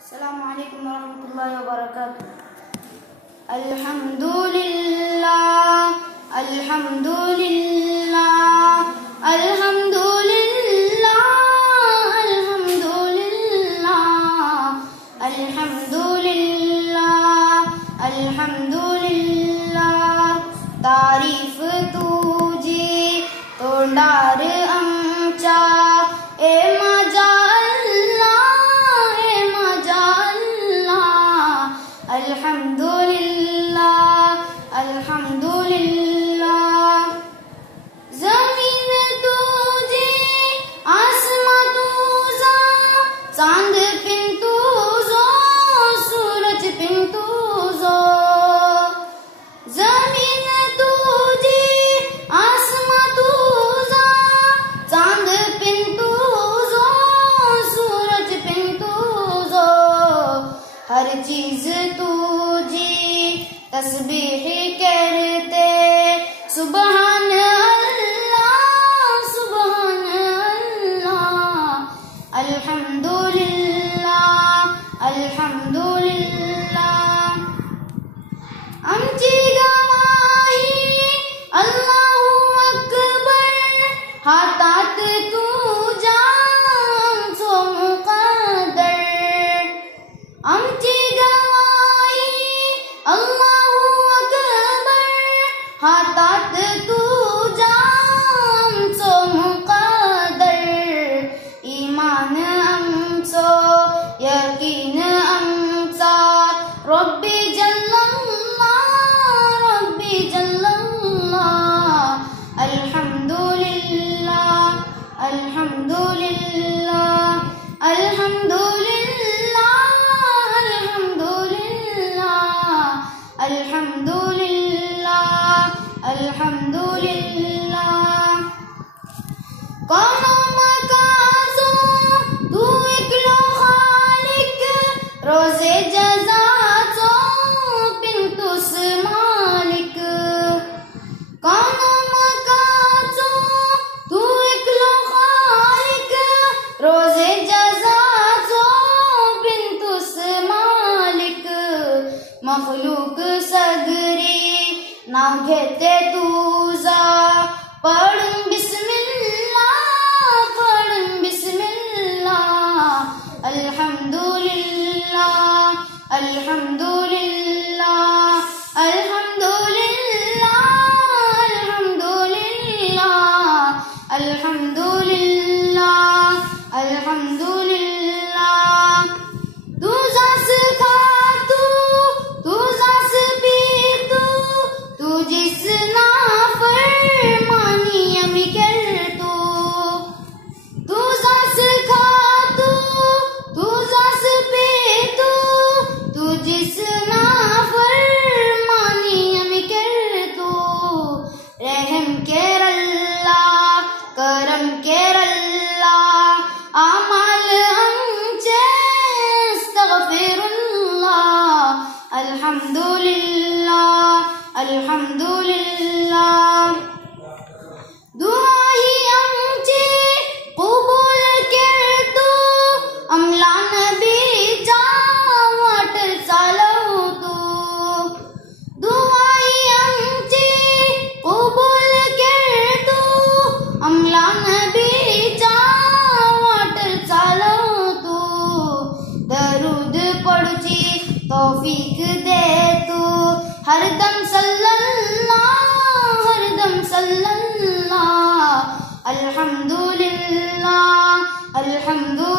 अस्सलामु अलैकुम वरहमतुल्लाहि वबरकातुह। अल्हम्दुलिल्लाह अल्हम्दुलिल्लाह अल्हम्दुलिल्लाह अल्हम्दुलिल्लाह अल्हम्दुलिल्लाह अल्हम्दुलिल्लाह तारीफ तुझी तोंडार आमच्या ए माझा अल्हम्दुलिल्लाह अल्हम्दुलिल्लाह। जमीन तुझी आसमां तुझा चांद पिन तुझो सूरज पिन तुझो। जमीन तुझी आसमां तुझा चांद पिन तुझो सूरज पिन तुझो। हर चीज तुझी तस्बीह करते सुबहान अल्लाह सुबहान अल्लाह। अल्हम्दुलिल्लाह अल्हम्दुलिल्लाह। आमची गवाही अल्लाहू अकबर हातात तुझ्या आमचो मुकद्दर। आमची गवाही अल्लाहू अकबर हातात तुझ्या आमचो मुकद्दर। ईमान आमचो यकीन आमचा रब्बी जल्लल्लाह रब्बी जल्लल्लाह। अल्हम्दुलिल्लाह अल्हम्दुलिल्लाह अल्हम्दुलिल्लाह अल्हम्दुलिल्लाह अल्हम्दुलिल्लाह। कोनो मकाजो तू एकलो खालिक रोजे जजाचो पिंतुस मालिक। कोनो मकाजो तू एकलो खालिक रोजे जजाचो पिंतुस मालिक। मखलूक सगरी नाव घेते तुझा पडून बिस्मिल्लाह पडून बिस्मिल्लाह। अल्हम्दुलिल्लाह अल्हम्दुलिल्लाह अल्हम्दुलिल्लाह अल्हम्दुलिल्लाह अल्हम्दुलिल्लाह अल्हम्दुलिल्लाह। तुझाच खातू तुझाच पीतू तुझीच नाफरमानी आम्ही करतो। तुझाच खातू तुझाच पीतू तुझीच नाफरमानी आम्ही करतो। रहम कर अल्लाह करम कर अल्लाह आमाल आमचे अस्तगफिरुल्लाह। अल्हम्दुलिल्लाह अल्हम्दुलिल्लाह। दुआ ही आमची कबूल करतो अमला नबीच्या वाट चालवतो। दुआ ही आमची कबूल करतो अमला नबीच्या वाट चालवतो। दरूद पडूची तौफीक दे तू हरदम सल्लल्लाह हरदम सल्लल्लाह। अल्हम्दुलिल्लाह अल्हम्दुलिल्लाह।